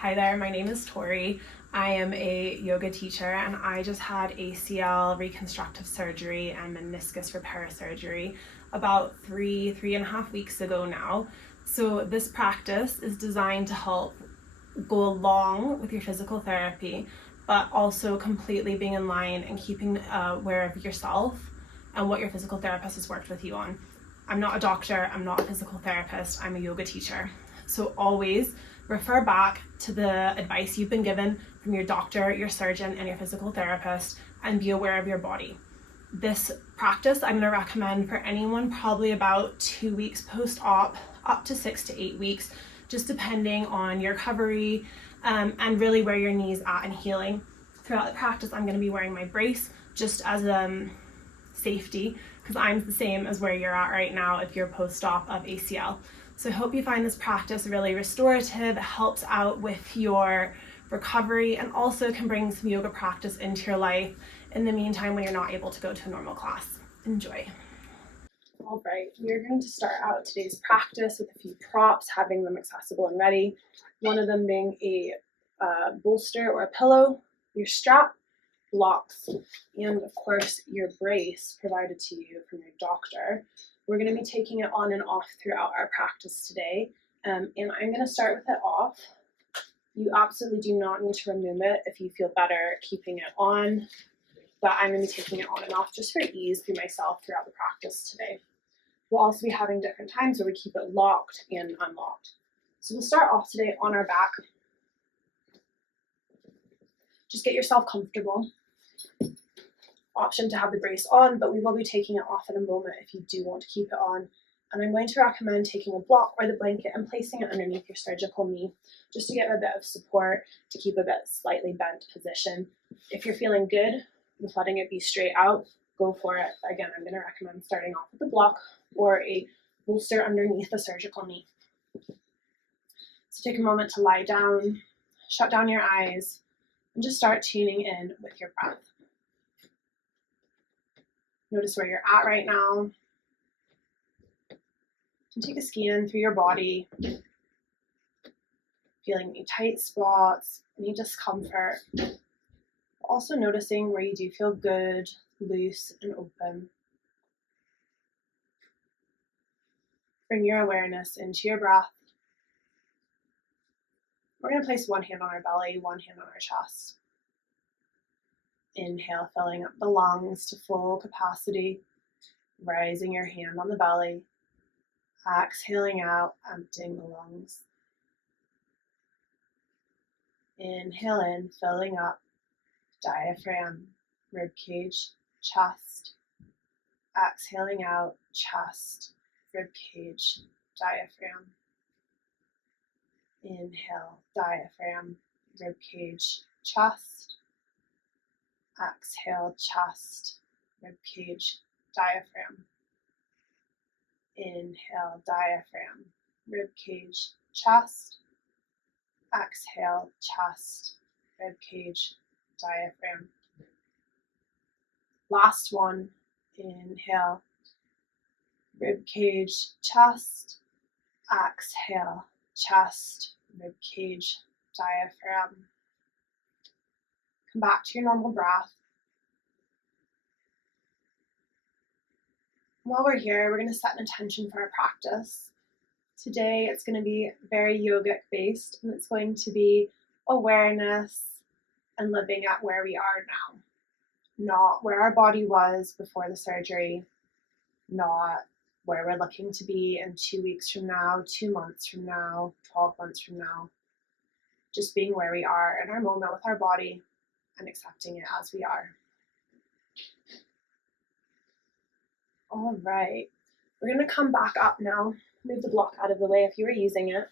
Hi there, my name is Tori. I am a yoga teacher and I just had ACL reconstructive surgery and meniscus repair surgery about three and a half weeks ago now. So this practice is designed to help go along with your physical therapy, but also completely being in line and keeping aware of yourself and what your physical therapist has worked with you on. I'm not a doctor, I'm not a physical therapist, I'm a yoga teacher. So always refer back to the advice you've been given from your doctor, your surgeon, and your physical therapist, and be aware of your body. This practice I'm going to recommend for anyone probably about 2 weeks post-op, up to 6 to 8 weeks, just depending on your recovery and really where your knee's at and healing. Throughout the practice, I'm going to be wearing my brace just as safety, because I'm the same as where you're at right now if you're post-op of ACL. So I hope you find this practice really restorative, helps out with your recovery, and also can bring some yoga practice into your life in the meantime when you're not able to go to a normal class. Enjoy. All right, we're going to start out today's practice with a few props, having them accessible and ready. One of them being a bolster or a pillow, your strap, blocks, and of course your brace provided to you from your doctor. We're going to be taking it on and off throughout our practice today, and I'm going to start with it off. You absolutely do not need to remove it if you feel better keeping it on, but I'm going to be taking it on and off just for ease for myself throughout the practice today. We'll also be having different times where we keep it locked and unlocked. So we'll start off today on our back. Just get yourself comfortable. Option to have the brace on, but we will be taking it off in a moment if you do want to keep it on. And I'm going to recommend taking a block or the blanket and placing it underneath your surgical knee, just to get a bit of support to keep a bit slightly bent position. If you're feeling good with letting it be straight out, go for it. But again, I'm going to recommend starting off with a block or a bolster underneath the surgical knee. So take a moment to lie down, shut down your eyes, and just start tuning in with your breath. Notice where you're at right now. And take a scan through your body, feeling any tight spots, any discomfort. Also noticing where you do feel good, loose, and open. Bring your awareness into your breath. We're going to place one hand on our belly, one hand on our chest. Inhale, filling up the lungs to full capacity, rising your hand on the belly. Exhaling out, emptying the lungs. Inhale in, filling up diaphragm, rib cage, chest. Exhaling out, chest, rib cage, diaphragm. Inhale, diaphragm, rib cage, chest. Exhale, chest, rib cage, diaphragm. Inhale, diaphragm, rib cage, chest. Exhale, chest, rib cage, diaphragm. Last one. Inhale, rib cage, chest. Exhale, chest, rib cage, diaphragm. Come back to your normal breath. While we're here, we're going to set an intention for our practice. Today, it's going to be very yogic based, and it's going to be awareness and living at where we are now. Not where our body was before the surgery, not where we're looking to be in 2 weeks from now, 2 months from now, 12 months from now. Just being where we are in our moment with our body and accepting it as we are. All right, we're going to come back up now. Move the block out of the way if you were using it.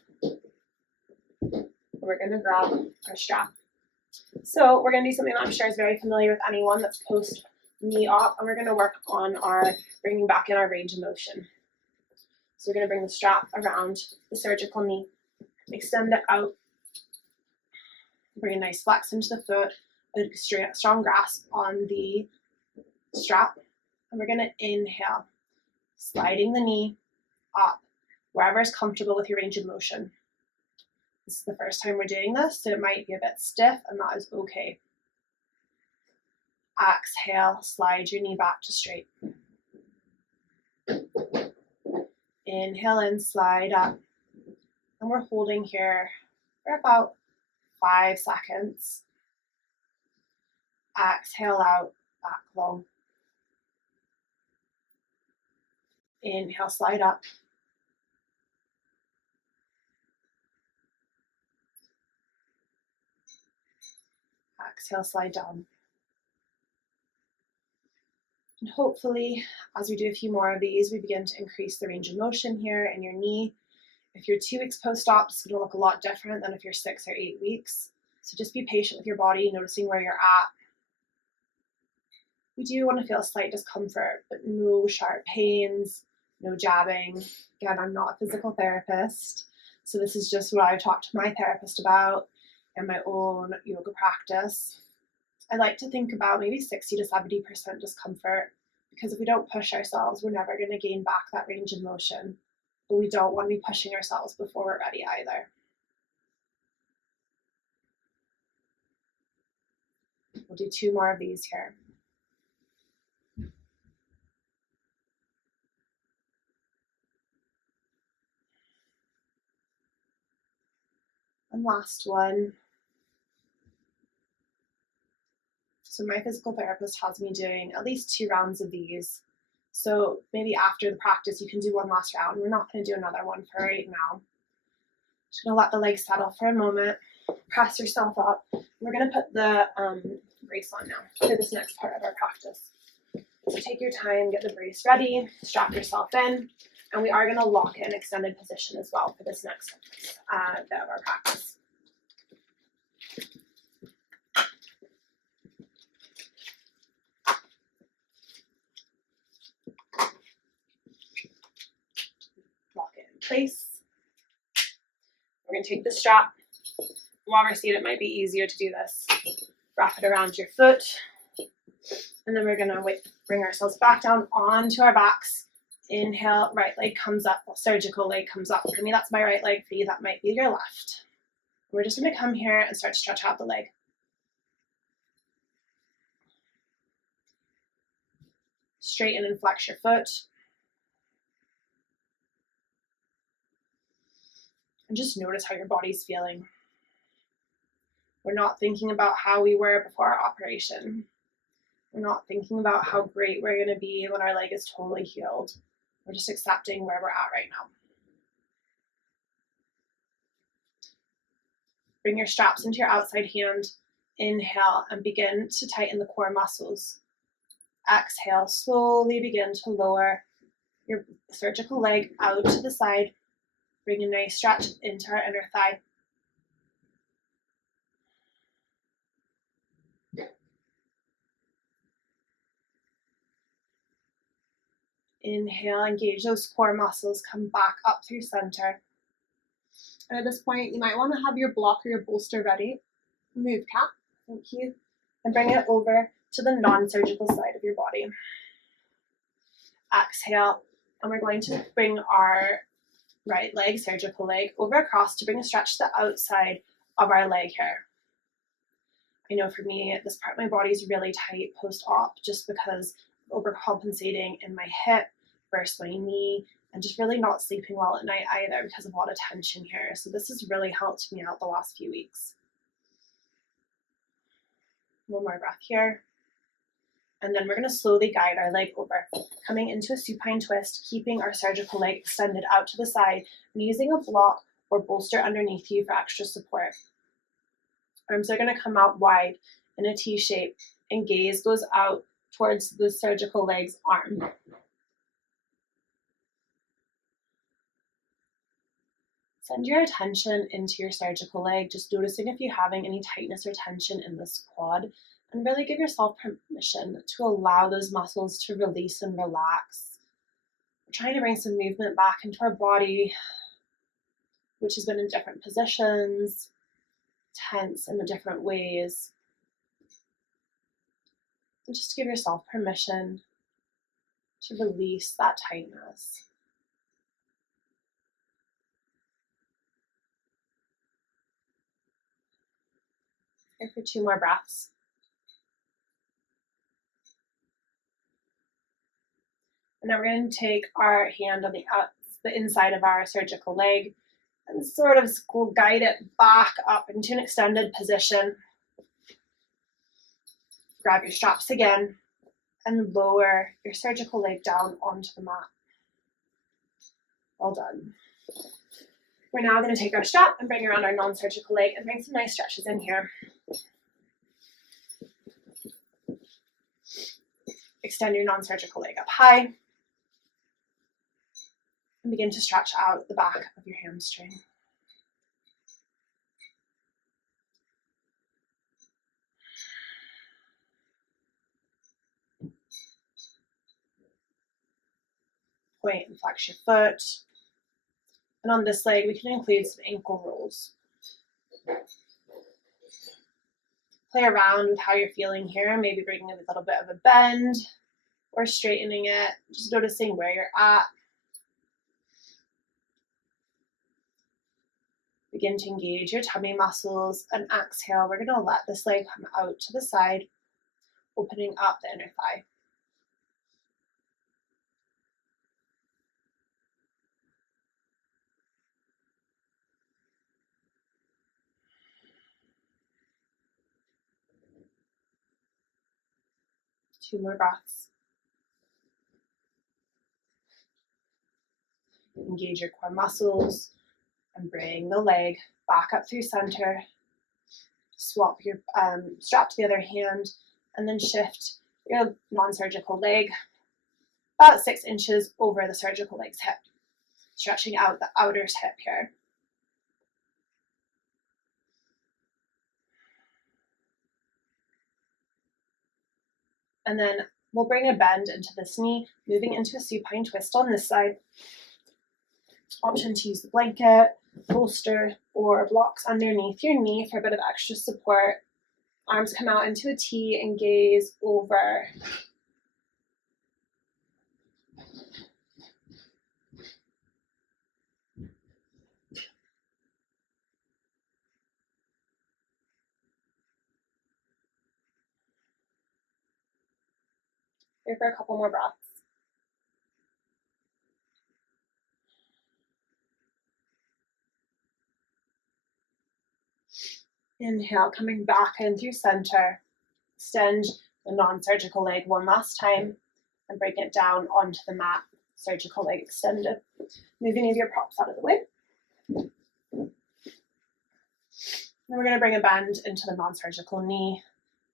We're going to grab our strap. So we're going to do something that I'm sure is very familiar with anyone that's post knee op, and we're going to work on our bringing back in our range of motion. So we're going to bring the strap around the surgical knee, extend it out, bring a nice flex into the foot, a strong grasp on the strap, and we're going to inhale, sliding the knee up, wherever is comfortable with your range of motion. This is the first time we're doing this, so it might be a bit stiff, and that is okay. Exhale, slide your knee back to straight. Inhale in, slide up. And we're holding here for about 5 seconds. Exhale out, back long. Inhale, slide up. Exhale, slide down. And hopefully, as we do a few more of these, we begin to increase the range of motion here in your knee. If you're 2 weeks post-op, it's going to look a lot different than if you're 6 or 8 weeks. So just be patient with your body, noticing where you're at. We do want to feel a slight discomfort, but no sharp pains, no jabbing. Again, I'm not a physical therapist, so this is just what I've talked to my therapist about in my own yoga practice. I like to think about maybe 60 to 70% discomfort, because if we don't push ourselves, we're never going to gain back that range of motion. But we don't want to be pushing ourselves before we're ready either. We'll do 2 more of these here. And last one. So my physical therapist has me doing at least 2 rounds of these. So maybe after the practice, you can do one last round. We're not going to do another one for right now. Just going to let the legs settle for a moment. Press yourself up. We're going to put the brace on now for this next part of our practice. So take your time, get the brace ready, strap yourself in, and we are going to lock in extended position as well for this next bit of our practice. Lock it in place. We're going to take the strap. While we're seated, it might be easier to do this. Wrap it around your foot. And then we're going to bring ourselves back down onto our backs. Inhale, right leg comes up, surgical leg comes up. For me, that's my right leg. For you, that might be your left. We're just going to come here and start to stretch out the leg. Straighten and flex your foot. And just notice how your body's feeling. We're not thinking about how we were before our operation. We're not thinking about how great we're going to be when our leg is totally healed. We're just accepting where we're at right now. Bring your straps into your outside hand. Inhale and begin to tighten the core muscles. Exhale, slowly begin to lower your surgical leg out to the side. Bring a nice stretch into our inner thigh. Inhale, engage those core muscles, come back up through center. And at this point, you might want to have your block or your bolster ready. Move cap, thank you. And bring it over to the non-surgical side of your body. Exhale, and we're going to bring our right leg, surgical leg, over across to bring a stretch to the outside of our leg here. I know for me, this part of my body is really tight post-op just because of overcompensating in my hip versus my knee, and just really not sleeping well at night either because of a lot of tension here. So this has really helped me out the last few weeks. One more breath here. And then we're going to slowly guide our leg over, coming into a supine twist, keeping our surgical leg extended out to the side, and using a block or bolster underneath you for extra support. Arms are going to come out wide in a T shape, and gaze goes out towards the surgical leg's arm. Send your attention into your surgical leg, just noticing if you're having any tightness or tension in this quad, and really give yourself permission to allow those muscles to release and relax. We're trying to bring some movement back into our body, which has been in different positions, tense in the different ways. And just give yourself permission to release that tightness. Here for 2 more breaths. And then we're going to take our hand on the inside of our surgical leg and sort of guide it back up into an extended position. Grab your straps again and lower your surgical leg down onto the mat. Well done. We're now going to take our strap and bring around our non-surgical leg and bring some nice stretches in here. Extend your non-surgical leg up high and begin to stretch out the back of your hamstring. Point and flex your foot. And on this leg, we can include some ankle rolls. Play around with how you're feeling here, maybe bringing a little bit of a bend or straightening it, just noticing where you're at. Begin to engage your tummy muscles and exhale. We're going to let this leg come out to the side, opening up the inner thigh. Two more breaths. Engage your core muscles and bring the leg back up through center. Swap your strap to the other hand and then shift your non-surgical leg about 6 inches over the surgical leg's hip, stretching out the outer hip here. And then we'll bring a bend into this knee, moving into a supine twist on this side. Option to use the blanket, bolster, or blocks underneath your knee for a bit of extra support. Arms come out into a T and gaze over. Here for a couple more breaths. Inhale, coming back in through center. Extend the non-surgical leg one last time and bring it down onto the mat. Surgical leg extended. Move any of your props out of the way. Then we're going to bring a bend into the non-surgical knee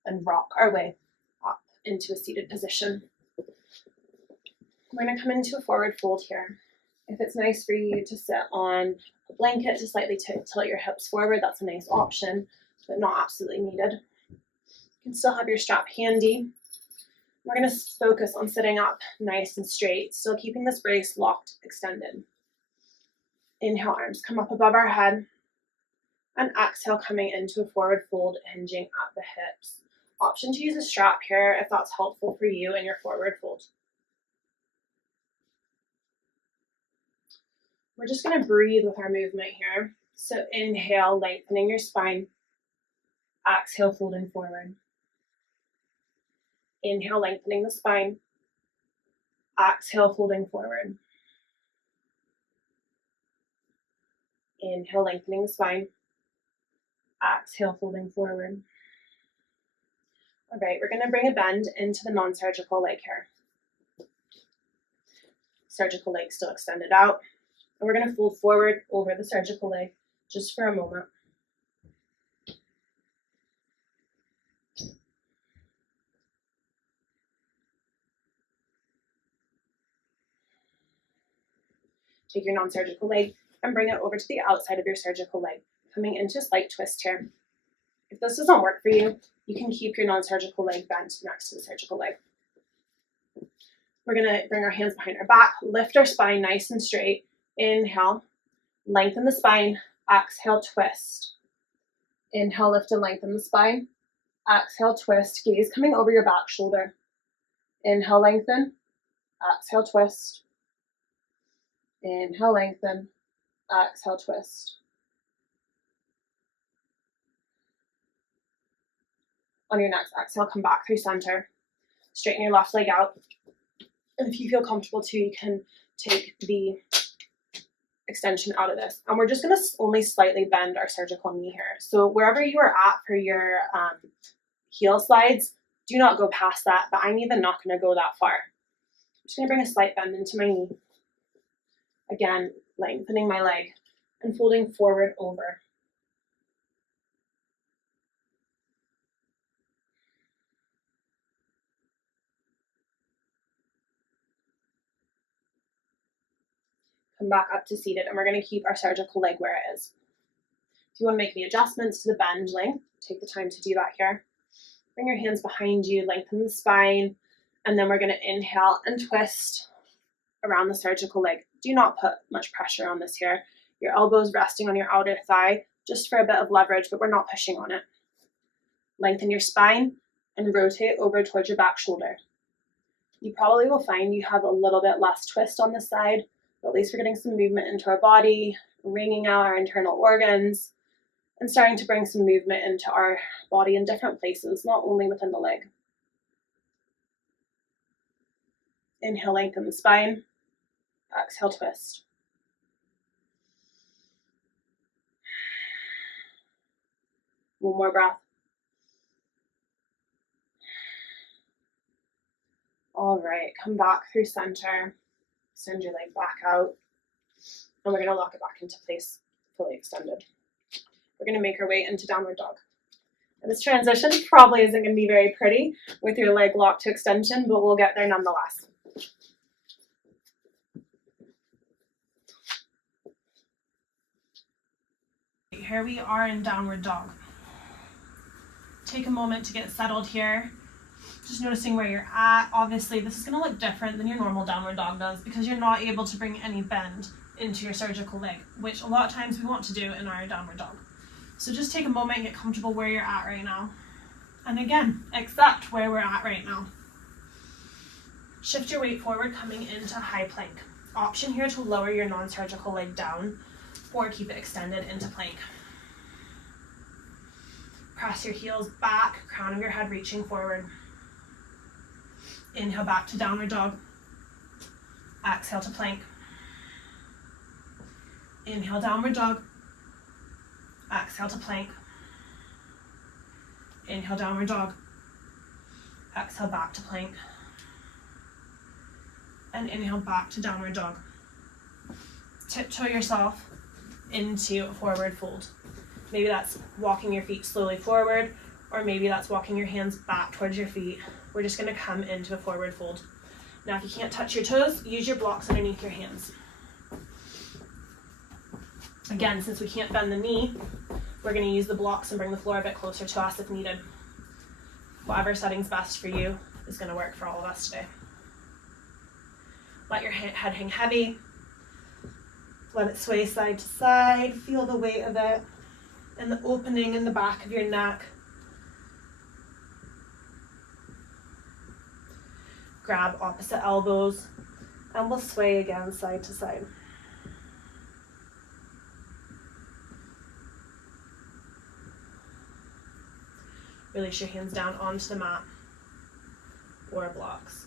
and rock our way up into a seated position. We're going to come into a forward fold here. If it's nice for you to sit on a blanket to slightly tilt your hips forward, that's a nice option, but not absolutely needed. You can still have your strap handy. We're going to focus on sitting up nice and straight, still keeping this brace locked, extended. Inhale, arms come up above our head, and exhale, coming into a forward fold, hinging at the hips. Option to use a strap here if that's helpful for you in your forward fold. We're just going to breathe with our movement here. So inhale, lengthening your spine. Exhale, folding forward. Inhale, lengthening the spine. Exhale, folding forward. Inhale, lengthening the spine. Exhale, folding forward. All right, we're going to bring a bend into the non-surgical leg here. Surgical leg still extended out. And we're going to fold forward over the surgical leg just for a moment. Take your non-surgical leg and bring it over to the outside of your surgical leg, coming into a slight twist here. If this doesn't work for you, you can keep your non-surgical leg bent next to the surgical leg. We're going to bring our hands behind our back, lift our spine nice and straight. Inhale, lengthen the spine. Exhale, twist. Inhale, lift and lengthen the spine. Exhale, twist. Gaze coming over your back shoulder. Inhale, lengthen. Exhale, twist. Inhale, lengthen. Exhale, twist. on your next exhale, come back through center. Straighten your left leg out. And if you feel comfortable too, you can take the extension out of this. And we're just going to only slightly bend our surgical knee here. So wherever you are at for your heel slides, do not go past that, but I'm even not going to go that far. I'm just going to bring a slight bend into my knee. Again, lengthening my leg and folding forward over. Come back up to seated, and we're going to keep our surgical leg where it is. If you want to make any adjustments to the bend length, take the time to do that here. Bring your hands behind you, lengthen the spine, and then we're going to inhale and twist around the surgical leg. Do not put much pressure on this here. Your elbows resting on your outer thigh, just for a bit of leverage, but we're not pushing on it. Lengthen your spine and rotate over towards your back shoulder. You probably will find you have a little bit less twist on this side, but at least we're getting some movement into our body, wringing out our internal organs, and starting to bring some movement into our body in different places, not only within the leg. Inhale, lengthen the spine. Exhale, twist. One more breath. All right, come back through center. Send your leg back out. And we're going to lock it back into place, fully extended. We're going to make our way into downward dog. And this transition probably isn't going to be very pretty with your leg locked to extension, but we'll get there nonetheless. Here we are in downward dog. Take a moment to get settled here. Just noticing where you're at. Obviously, this is going to look different than your normal downward dog does because you're not able to bring any bend into your surgical leg, which a lot of times we want to do in our downward dog. So just take a moment and get comfortable where you're at right now. And again, accept where we're at right now. Shift your weight forward, coming into high plank. Option here to lower your non-surgical leg down or keep it extended into plank. Press your heels back, crown of your head reaching forward. Inhale back to downward dog. Exhale to plank. Inhale, downward dog. Exhale to plank. Inhale, downward dog. Exhale back to plank. And inhale back to downward dog. Tiptoe yourself into a forward fold. Maybe that's walking your feet slowly forward, or maybe that's walking your hands back towards your feet. We're just going to come into a forward fold. Now, if you can't touch your toes, use your blocks underneath your hands. Again, since we can't bend the knee, we're going to use the blocks and bring the floor a bit closer to us if needed. Whatever setting's best for you is going to work for all of us today. Let your head hang heavy. Let it sway side to side. Feel the weight of it and the opening in the back of your neck. Grab opposite elbows and we'll sway again side to side. Release your hands down onto the mat or blocks.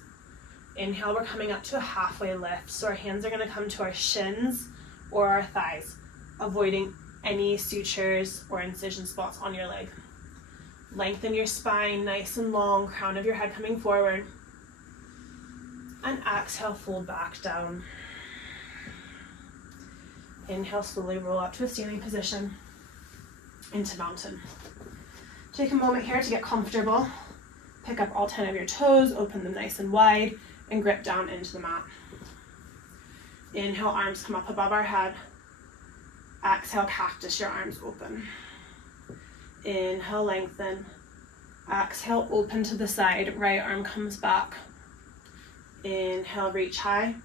Inhale, we're coming up to a halfway lift. So our hands are going to come to our shins or our thighs, avoiding any sutures or incision spots on your leg. Lengthen your spine nice and long, crown of your head coming forward. And exhale, fold back down. Inhale, slowly roll up to a standing position into mountain. Take a moment here to get comfortable. Pick up all 10 of your toes, open them nice and wide, and grip down into the mat. Inhale, arms come up above our head. Exhale, cactus your arms open. Inhale, lengthen. Exhale, open to the side, right arm comes back. Inhale, reach high.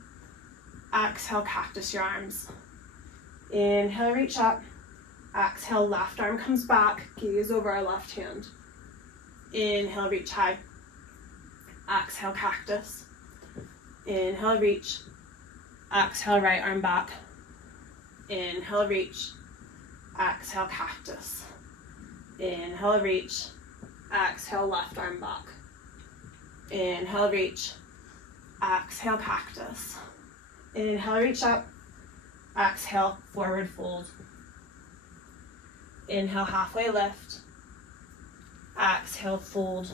Exhale, cactus your arms. Inhale, reach up. Exhale, left arm comes back, gaze over our left hand. Inhale, reach high. Exhale, cactus. Inhale, reach. Exhale, right arm back. Inhale, reach. Exhale, cactus. Inhale, reach. exhale, left arm back. Inhale, reach. Exhale, cactus. Inhale, reach up. Exhale, forward fold. Inhale, halfway lift. Exhale, fold.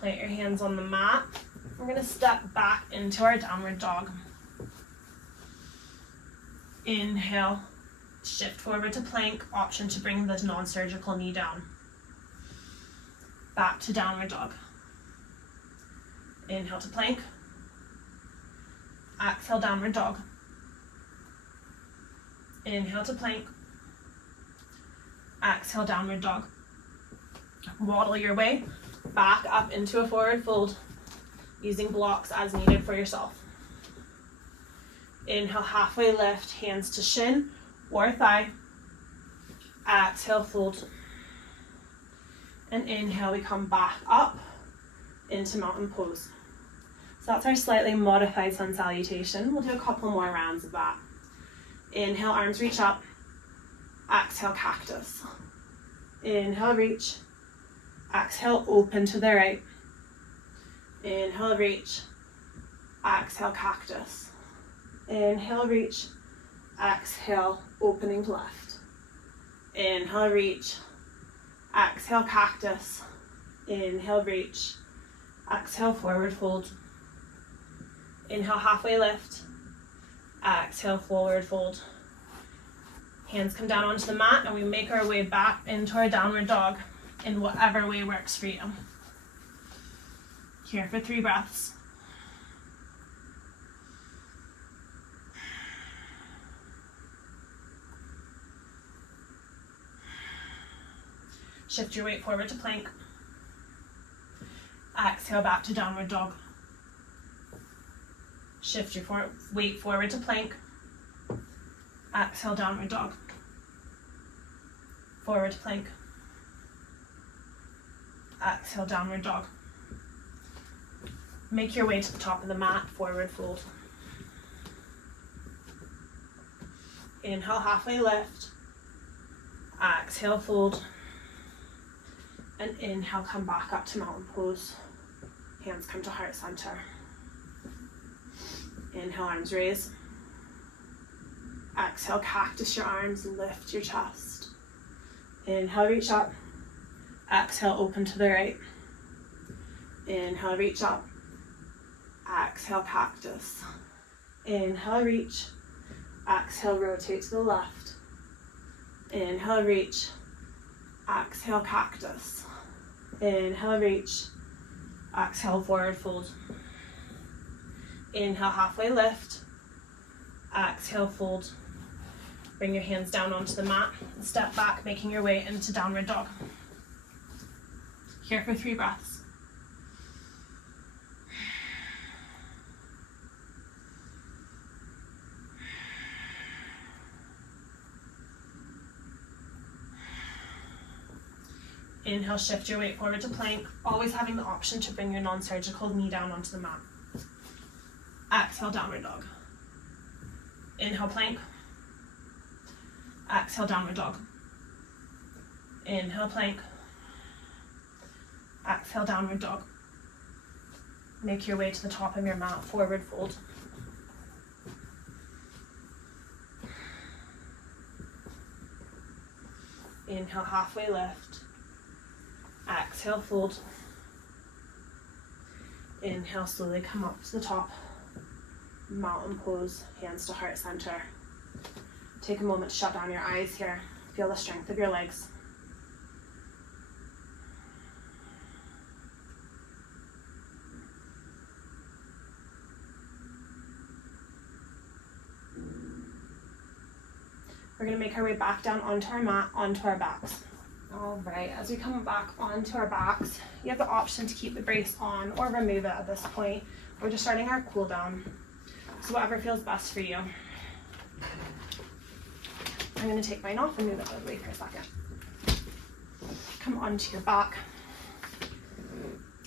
Plant your hands on the mat. We're going to step back into our downward dog. Inhale, shift forward to plank, option to bring the non-surgical knee down. Back to downward dog. Inhale to plank. Exhale, downward dog. Inhale to plank. Exhale, downward dog. Waddle your way back up into a forward fold, using blocks as needed for yourself. Inhale, halfway lift, hands to shin or thigh. Exhale, fold. And inhale, we come back up into mountain pose. So that's our slightly modified sun salutation. We'll do a couple more rounds of that. Inhale, arms reach up. Exhale, cactus. Inhale, reach. Exhale, open to the right. Inhale, reach. Exhale, cactus. Inhale, reach. Exhale, opening to left. Inhale, reach. Exhale, cactus. Inhale, reach. Exhale, forward fold. Inhale, halfway lift. Exhale, forward fold. Hands come down onto the mat and we make our way back into our downward dog in whatever way works for you. Here for 3 breaths. Shift your weight forward to plank. Exhale, back to downward dog. Shift your weight forward to plank. Exhale, downward dog. Forward to plank. Exhale, downward dog. Make your way to the top of the mat, forward fold. Inhale, halfway lift. Exhale, fold. And inhale, come back up to mountain pose. Hands come to heart center. Inhale, arms raise. Exhale, cactus your arms, lift your chest. Inhale, reach up. Exhale, open to the right. Inhale, reach up. Exhale, cactus. Inhale, reach. Exhale, rotate to the left. Inhale, reach. Exhale, cactus. Inhale, reach. Exhale, forward fold. Inhale, halfway lift. Exhale, fold. Bring your hands down onto the mat. Step back, making your way into downward dog. Here for 3 breaths. Inhale, shift your weight forward to plank, always having the option to bring your non-surgical knee down onto the mat. Exhale, downward dog. Inhale, plank. Exhale, downward dog. Inhale, plank. Exhale, downward dog. Make your way to the top of your mat, forward fold. Inhale, halfway lift. Exhale, fold. Inhale, slowly come up to the top. Mountain pose, hands to heart center. Take a moment to shut down your eyes here. Feel the strength of your legs. We're going to make our way back down onto our mat, onto our backs. All right, as we come back onto our backs, you have the option to keep the brace on or remove it at this point. We're just starting our cool down. So whatever feels best for you. I'm going to take mine off and move it out of the way for a second. Come onto your back.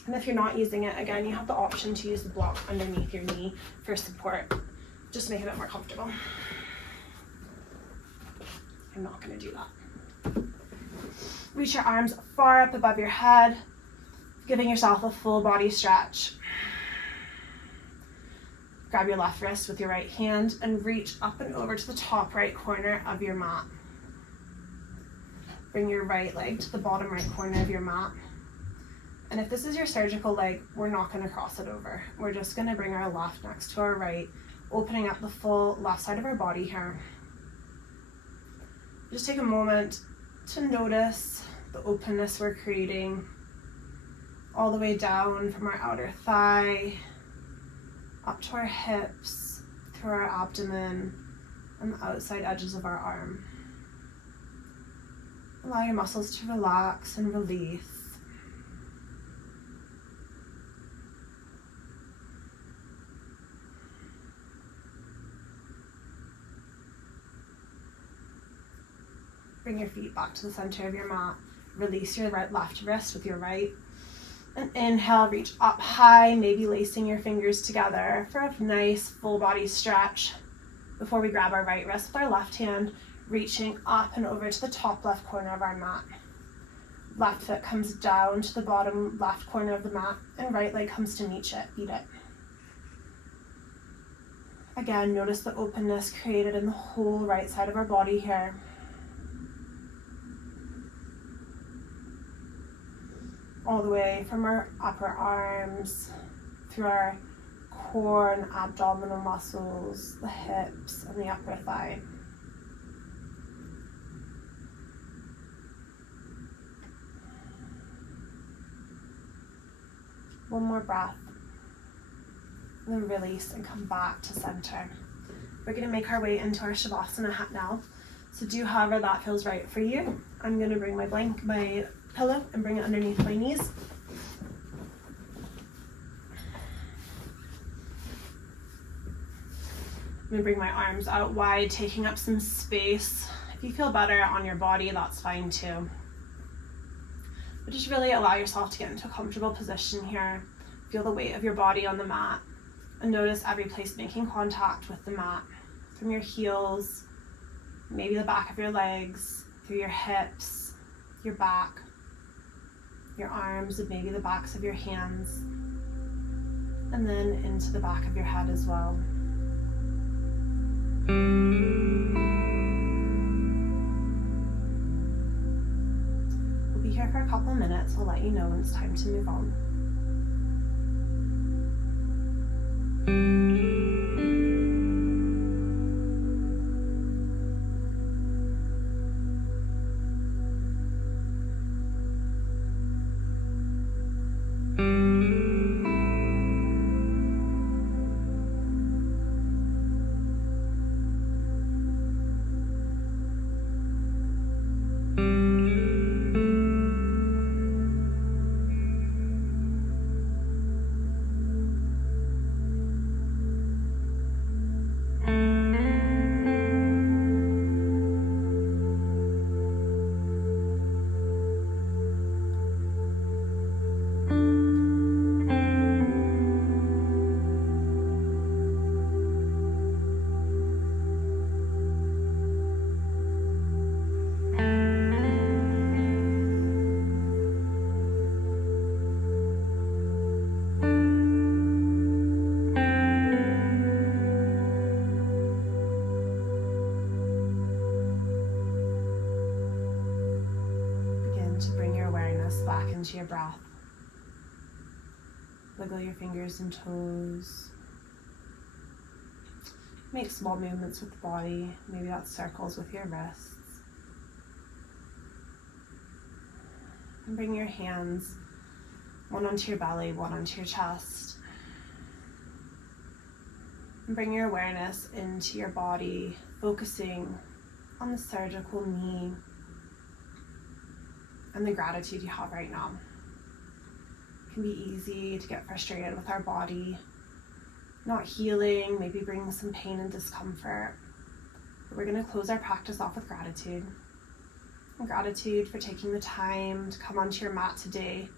And if you're not using it, again, you have the option to use the block underneath your knee for support. Just make it a bit more comfortable. I'm not going to do that. Reach your arms far up above your head, giving yourself a full body stretch. Grab your left wrist with your right hand and reach up and over to the top right corner of your mat. Bring your right leg to the bottom right corner of your mat. And if this is your surgical leg, we're not going to cross it over. We're just going to bring our left next to our right, opening up the full left side of our body here. Just take a moment to notice the openness we're creating all the way down from our outer thigh, up to our hips, through our abdomen, and the outside edges of our arm. Allow your muscles to relax and release. Bring your feet back to the center of your mat. Release your left wrist with your right. And inhale, reach up high, maybe lacing your fingers together for a nice full body stretch before we grab our right wrist with our left hand, reaching up and over to the top left corner of our mat. Left foot comes down to the bottom left corner of the mat, and right leg comes to meet it. Again, notice the openness created in the whole right side of our body here. All the way from our upper arms, through our core and abdominal muscles, the hips and the upper thigh. One more breath, and then release and come back to center. We're going to make our way into our Shavasana hat now. So do however that feels right for you. I'm going to bring my pillow and bring it underneath my knees. I'm going to bring my arms out wide, taking up some space. If you feel better on your body, that's fine too. But just really allow yourself to get into a comfortable position here. Feel the weight of your body on the mat and notice every place making contact with the mat. From your heels, maybe the back of your legs, through your hips, your back, your arms, and maybe the backs of your hands, and then into the back of your head as well. We'll be here for a couple minutes. I'll let you know when it's time to move on. Back into your breath. Wiggle your fingers and toes. Make small movements with the body. Maybe that's circles with your wrists. And bring your hands one onto your belly, one onto your chest. And bring your awareness into your body, focusing on the surgical knee and the gratitude you have right now. It can be easy to get frustrated with our body, not healing, maybe bringing some pain and discomfort. But we're going to close our practice off with gratitude. And gratitude for taking the time to come onto your mat today,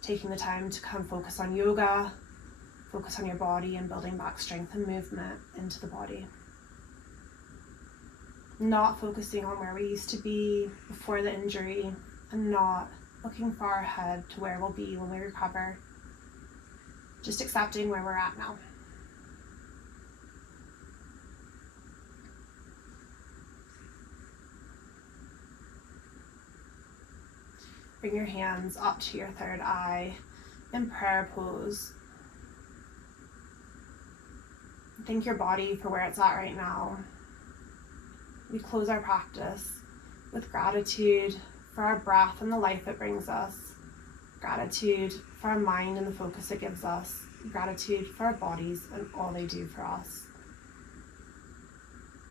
taking the time to come focus on yoga, focus on your body and building back strength and movement into the body. Not focusing on where we used to be before the injury, and not looking far ahead to where we'll be when we recover. Just accepting where we're at now. Bring your hands up to your third eye in prayer pose. Thank your body for where it's at right now. We close our practice with gratitude for our breath and the life it brings us. Gratitude for our mind and the focus it gives us. Gratitude for our bodies and all they do for us.